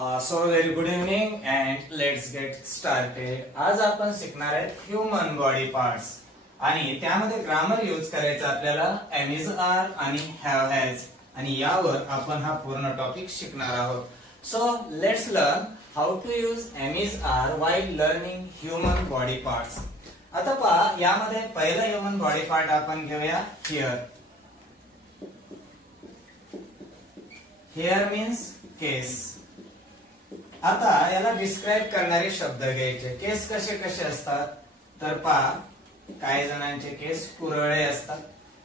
So very good evening and let's get started. आज आपण शिकणार आहे ह्युमन बॉडी पार्ट्स आणि त्यामध्ये ग्रामर यूज करायचं आपल्याला एम इज आर आणि हॅव हॅज आणि यावर आपण हा पूर्ण टॉपिक शिकणार आहोत. So let's learn how to use am is are while learning human body parts. आता पहा, यामध्ये पहिला ह्युमन बॉडी पार्ट आपण घेऊया हिअर. हिअर मीन्स केस. आता याला डिस्क्राइब करणारे शब्द घ्यायचे. केस कसे कसे असतात तर पहा, काही जणांचे केस कुरळे असतात,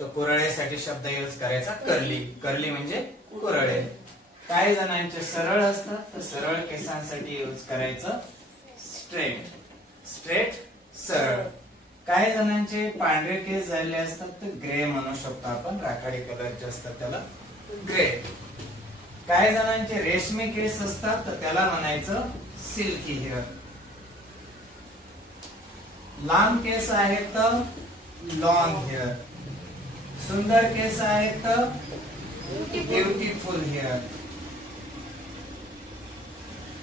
तर कुरळेसाठी शब्द यूज करायचा कर्ली. कर्ली म्हणजे कुरळे. काही जणांचे सरळ असतात, तर सरळ केसांसाठी यूज करायचं स्ट्रेट. स्ट्रेट सरळ. काही जणांचे पांढरे केस झालेले असतात, तर ग्रे म्हणू शकतो आपण. राखाडी कलरचे असतात त्याला ग्रे. काही जणांचे रेशमी केस असतात, तर त्याला म्हणायचं सिल्की हेअर. लांब केस आहेत तर लॉंग हेअर. सुंदर केस आहेत तर ब्युटिफुल हेअर.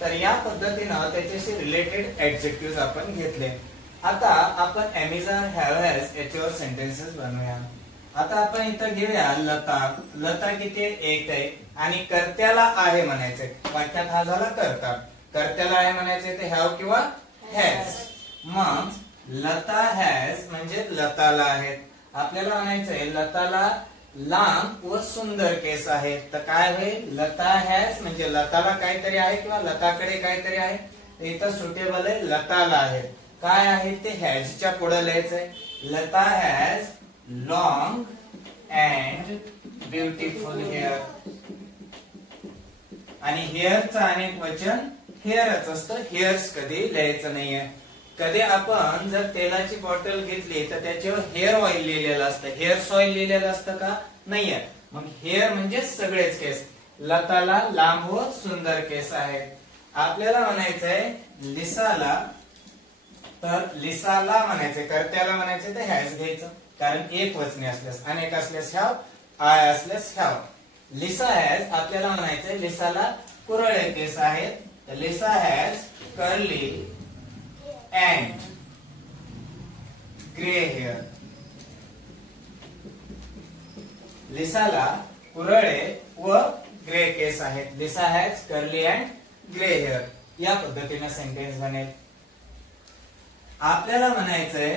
तर या पद्धतीनं त्याच्याशी रिलेटेड ऍडजेक्टिव्ह आपण घेतले. आता आपण am is are have has याच्यावर सेंटेन्सेस बनवूया. आता आपण इथं घेऊया लता. लता किती आहे? एक आहे. आणि कर्त्याला आहे म्हणायचे. वाक्यात हा झाला कर्ता. कर्त्याला आहे म्हणायचे ते हॅव किंवा हॅज. मग लता हॅज म्हणजे लताला आहेत. आपल्याला म्हणायचंय लताला लांब व सुंदर केस आहेत. तर काय होईल? लता हॅज म्हणजे लताला काहीतरी आहे किंवा लताकडे काहीतरी आहे. इथं सुटेबल आहे लताला आहे. काय आहे ते हॅजच्या पुढे लिहायचंय. Lata has long and beautiful hair. आणि हेअरचं अनेक वचन हेअरच असतं. हेअर्स कधी लिहायचं नाहीये. कधी आपण जर तेलाची बॉटल घेतली तर त्याच्यावर हेअर ऑइल लिहिलेलं असतं. हेअर सॉइल लिहिलेलं असतं का? नाहीये. मग हेअर म्हणजे सगळेच केस. लताला लांब व सुंदर केस आहेत. आपल्याला म्हणायचंय लिसाला, तर लिसाला म्हणायचंय. कर्त्याला म्हणायचंय तर हॅज घ्यायचं, कारण एक वचने असल्यास. अनेक असल्यास हॅव, आय असल्यास हॅव. लिसा हॅज आपल्याला म्हणायचंय लिसाला कुरळे केस आहेत, तर Lisa has curly and grey hair. लिसाला कुरळे व ग्रे केस आहेत. Lisa has curly and grey hair. या पद्धतीने सेंटेन्स बनेल. आपल्याला म्हणायचंय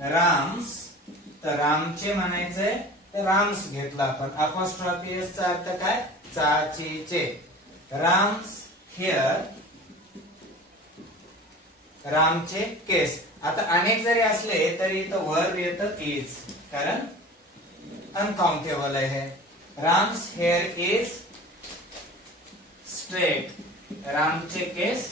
राम्स, तर रामचे म्हणायचंय तर राम्स घेतला आपण. अपोस्ट्रॉफी एस चा अर्थ काय? चाचीचे. राम्स हेअर, रामचे केस. आता अनेक जरी असले तरी इथं वर येतं इज, कारण अनकाउंटेबल आहे. Ram's hair is straight. रामचे केस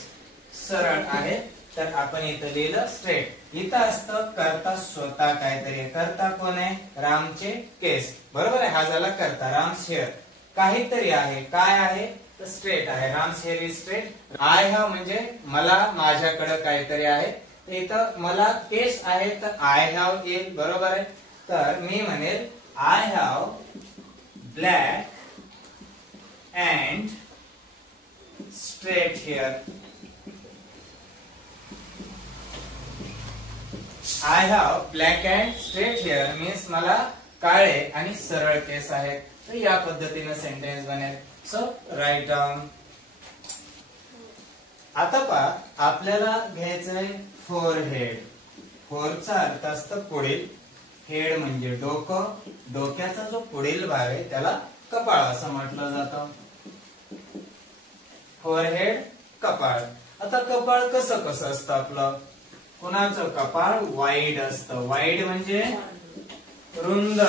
सरळ आहेत, तर आपण इथं लिहिलं स्ट्रेट. इथं असतं कर्ता स्वतः काहीतरी. कर्ता कोण आहे? रामचे केस. बरोबर आहे. हा झाला कर्ता. राम्स हेअर काहीतरी आहे. काय आहे? तर स्ट्रेट आहे. Ram's hair is straight. I have म्हणजे मला, माझ्याकडे काहीतरी आहे. तर इथं मला केस आहे, तर आय हॅव येईल. बरोबर आहे. तर मी म्हणेल I have black and straight hair. I have black and straight hair means मला काळे आणि सरळ केस आहेत. तर या पद्धतीने सेंटेन्स बनेल. So write down. आता पहा, आपल्याला घ्यायचंय फोरहेड. फोरचा अर्थ असतं पुढील. हेड म्हणजे डोकं. डोक्याचा जो पुढील भाग आहे त्याला कपाळ असं म्हटलं जातं. फोरहेड कपाळ. आता कपाळ कसं कसं असतं आपलं? कुणाचं कपाळ वाईड असतं. वाईड म्हणजे रुंद.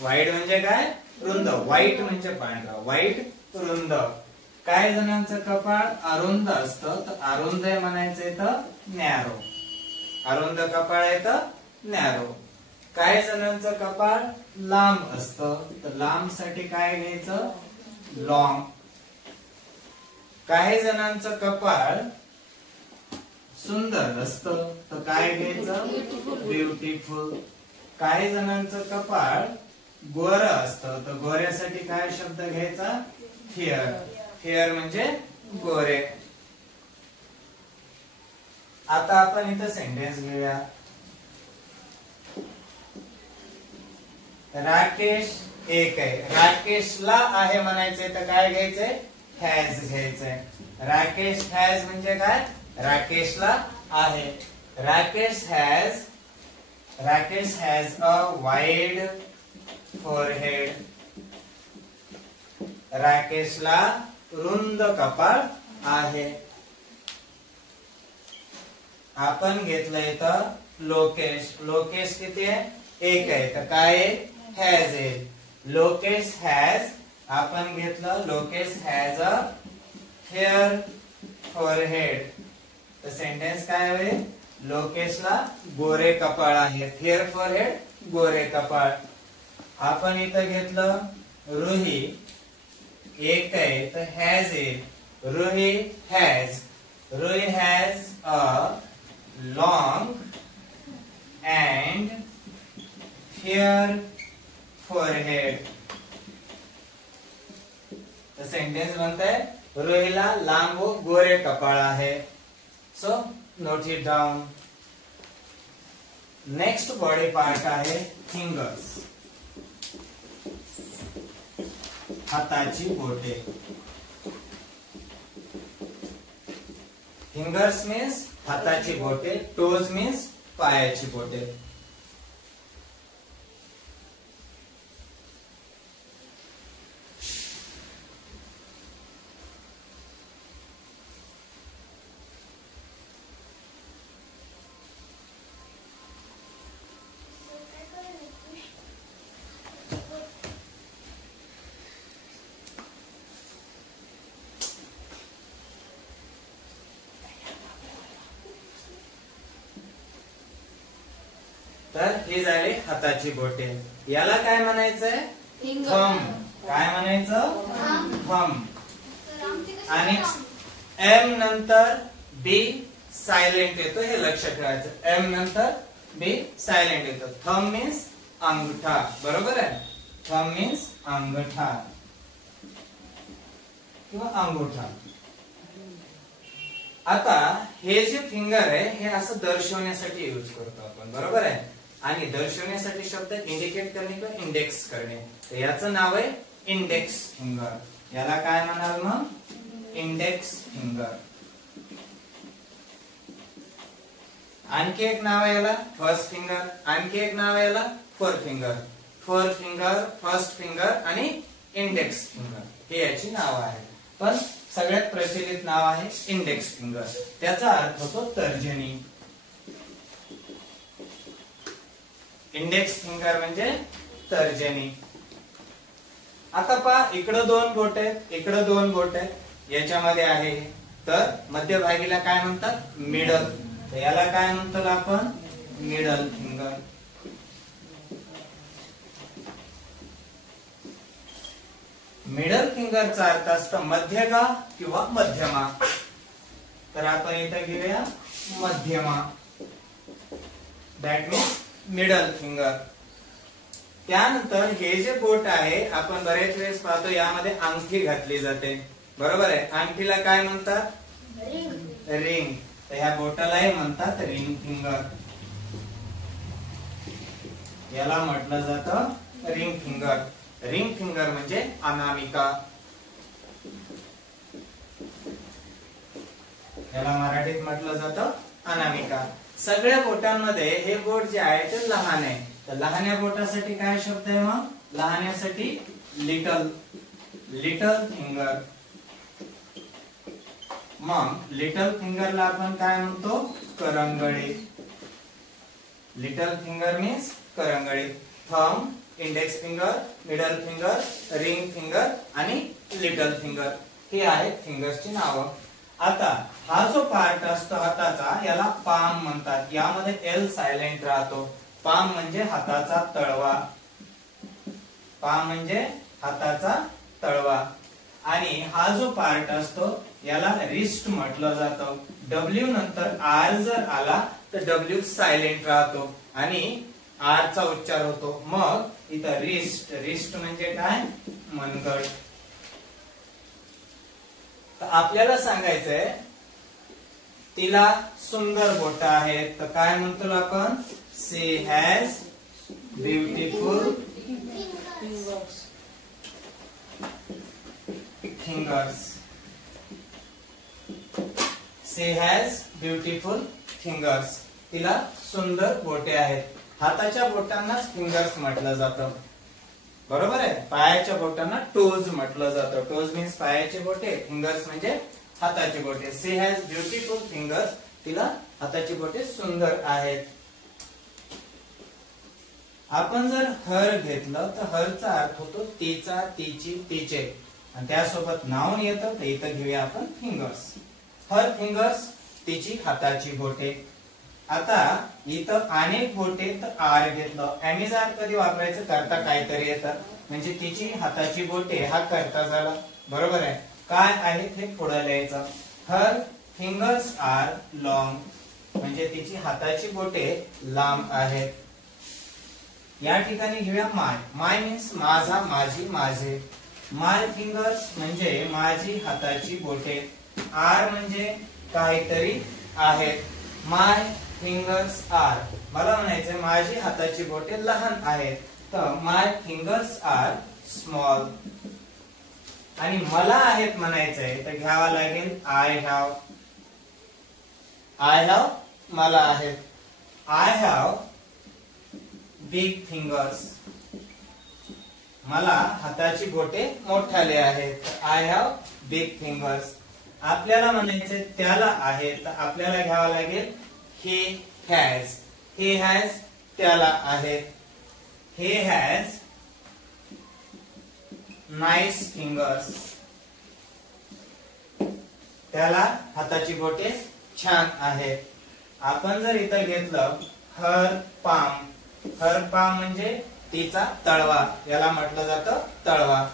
वाईड म्हणजे काय? रुंद. व्हाईट म्हणजे पांढरा. वाईड रुंद. काही जणांचं कपाळ अरुंद असतं, तर अरुंद म्हणायचंय तर नॅरो. अरुंद कपाळ आहे तर नॅरो. काही जणांचं कपाळ लांब असतं, तर लांब साठी काय घ्यायचं? लॉंग. काही जणांचं कपाळ सुंदर असतं, तर काय घ्यायचं? ब्युटिफुल. काही जणांचं कपाळ गोर असतं, तर गोऱ्यासाठी काय शब्द घ्यायचा? फेअर. फेअर म्हणजे गोरे. आता आपण इथं सेंटेन्स घेऊया. राकेश एक आहे. राकेशला आहे म्हणायचंय तर काय घ्यायचंय? हॅज घ्यायचंय. राकेश हॅज म्हणजे काय? राकेशला आहे. Rakesh has a wide forehead. राकेशला रुंद कपाळ आहे. आपण घेतलंय तर लोकेश. लोकेश किती आहे? एक आहे तर काय हॅज आहे. लोकेश हॅज आपण घेतलं Lokesh has a fair forehead. तर सेंटेन्स काय होईल? लोकेशला गोरे कपाळ आहे. फेअर फोरहेड गोरे कपाळ. आपण इथं घेतलं रुही एक आहे तर हॅज आहे. Ruhi has a long and fair forehead. तर सेंटेन्स बनतंय रुहीला लांब व गोरे कपाळ आहे. So note it down. Next body part आहे फिंगर्स. हाताची बोटे. फिंगर्स मीन्स हाताची बोटे. टोज मीन्स पायाची बोटे. तर हे झाले हाताची बोटे. याला काय म्हणायचंय? थंब. काय म्हणायचं? थंब. आणि एम नंतर बी सायलेंट येतो हे लक्ष ठेवायचं. एम नंतर बी सायलेंट येतो. थंब मीन्स अंगठा. बरोबर आहे. थंब मीन्स अंगठा किंवा अंगूठा. आता हे जे फिंगर आहे हे असं दर्शवण्यासाठी यूज करतो आपण. बरोबर आहे. आणि दर्शवण्यासाठी शब्द इंडिकेट करणे किंवा इंडेक्स करणे. तर याचं नाव आहे इंडेक्स फिंगर. याला काय म्हणाल मग? Index finger. आणखी एक नाव आहे याला फर्स्ट फिंगर. आणखी एक नाव आहे याला four finger. Four finger, first finger आणि इंडेक्स फिंगर हे याची नाव आहेत. पण सगळ्यात प्रचलित नाव आहे इंडेक्स फिंगर. त्याचा अर्थ होतो तर्जनी. इंडेक्स फिंगर म्हणजे तर्जनी. आता पहा इकडं दोन बोट आहेत, इकडं दोन बोट आहेत. याच्यामध्ये आहे तर मध्यभागीला काय म्हणतात? मिडल. तर याला काय म्हणतो आपण? Middle finger. मिडल फिंगरचा अर्थ असतो मध्यगा किंवा मध्यमा. तर आपण इथे घेऊया मध्यमा. That means middle finger. त्यानंतर हे जे बोट आहे आपण बरेच वेळेस पाहतो यामध्ये अंगठी घातली जाते. बरोबर आहे. अंगठीला काय म्हणतात? रिंग. तर ह्या बोटालाही म्हणतात रिंग फिंगर. याला म्हटलं जातं रिंग फिंगर. रिंग फिंगर म्हणजे अनामिका. याला मराठीत म्हटलं जातं अनामिका. सगळ्या बोटांमध्ये हे बोट जे आहे ते लहान आहे. तर लहान्या बोटासाठी काय शब्द आहे मग? लहान्यासाठी लिटल. Little finger. मग लिटल फिंगरला आपण काय म्हणतो? करंगळी. लिटल फिंगर मीन्स करंगळी. Thumb, index finger, middle finger, ring finger आणि लिटल फिंगर हे आहेत फिंगर्सची नावं. आता हा जो पार्ट असतो हाताचा याला पाम म्हणतात. यामध्ये एल सायलेंट राहतो. पाम म्हणजे हाताचा तळवा. पाम म्हणजे हाताचा तळवा. आणि हा जो पार्ट असतो याला रिस्ट म्हटलं जातं. डब्ल्यू नंतर आर जर आला तर डब्ल्यू सायलेंट राहतो आणि आर चा उच्चार होतो. मग इथं रिस्ट. रिस्ट म्हणजे काय? मनगट. तर आपल्याला सांगायचंय तिला सुंदर बोट आहेत. तर काय म्हणतो आपण? She has beautiful fingers. She has beautiful fingers. तिला सुंदर बोटे आहेत. हाताच्या बोटांनाच फिंगर्स म्हटलं जातं. बरोबर आहे. पायाच्या बोटांना टोज म्हटलं जातं. टोज मीन्स पायाचे बोटे, फिंगर्स म्हणजे हाताची बोटे. शी हॅज ब्युटिफुल फिंगर्स. तिला हाताची बोटे सुंदर आहेत. आपण जर हर घेतलं तर हरचा अर्थ होतो तिचा, तिची, तिचे आणि त्यासोबत नाउन येतं. तर इथं घेऊया आपण फिंगर्स. हर फिंगर्स, तिची हाताची बोटे. आता इथं अनेक बोटे तर आर घेतलं. एमिजार कधी वापरायचं? करता काहीतरी येतं. म्हणजे तिची हाताची बोटे हा करता झाला. बरोबर आहे. काय आहे ते पुढे लिहायचं. Her fingers are long. म्हणजे तिची हाताची बोटे लांब आहेत. या ठिकाणी घेऊया माय. माय मीन्स माझा, माझी, माझे. माय फिंगर्स म्हणजे माझी हाताची बोटे. आर म्हणजे काहीतरी आहेत. माय फिंगर्स आर. मला म्हणायचंय माझी हाताची बोटे लहान आहेत. तर माय फिंगर्स आर स्मॉल. आणि मला आहेत म्हणायचंय तर घ्यावा लागेल आय हॅव. आय हॅव मला आहेत. I have big fingers. मला हाताची बोटे मोठाले आहेत. I have big fingers. आपल्याला म्हणायचे त्याला आहे तर आपल्याला घ्यावा लागेल he has. he has त्याला आहेत. he has nice fingers. त्याला हाताची बोटे छान आहेत. आपण जर इथं घेतलं her palm. her palm म्हणजे तिचा तळवा. याला म्हटलं जातं तळवा.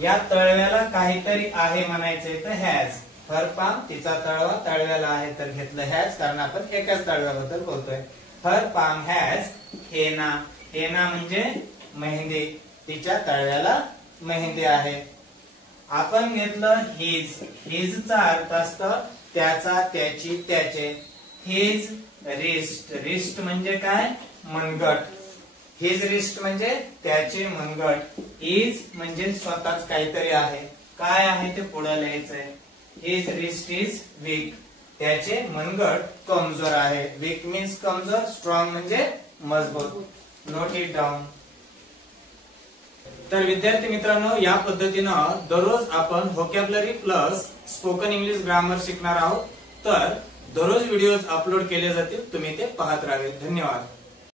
या तळव्याला काहीतरी आहे म्हणायचे तर हॅज. हर पाम तिचा तळवा तळव्याला आहे तर घेतलं हॅज, कारण आपण एकाच तळव्याबद्दल बोलतोय. हर पाम हॅज हेना. हेना म्हणजे मेहंदी. तिच्या तळव्याला मेहंदी आहे. आपण घेतलं हिज. हिजचा अर्थ असतं त्याचा, त्याची, त्याचे. His wrist. रिस्ट म्हणजे काय? मनगट. हिज रिस्ट म्हणजे त्याचे मनगट. इज म्हणजे स्वतःच काहीतरी आहे. काय आहे ते पुढे लिहायचंय. His wrist is weak. त्याचे मनगट कमजोर आहे. वीक मीन्स कमजोर. स्ट्रॉंग म्हणजे मजबूत. Note it down. तर विद्यार्थी मित्रांनो, या पद्धतीनं दररोज आपण vocabulary plus spoken English grammar शिकणार आहोत. तर दररोज व्हिडिओज अपलोड केले जातील. तुम्ही ते पाहत राहावे. धन्यवाद.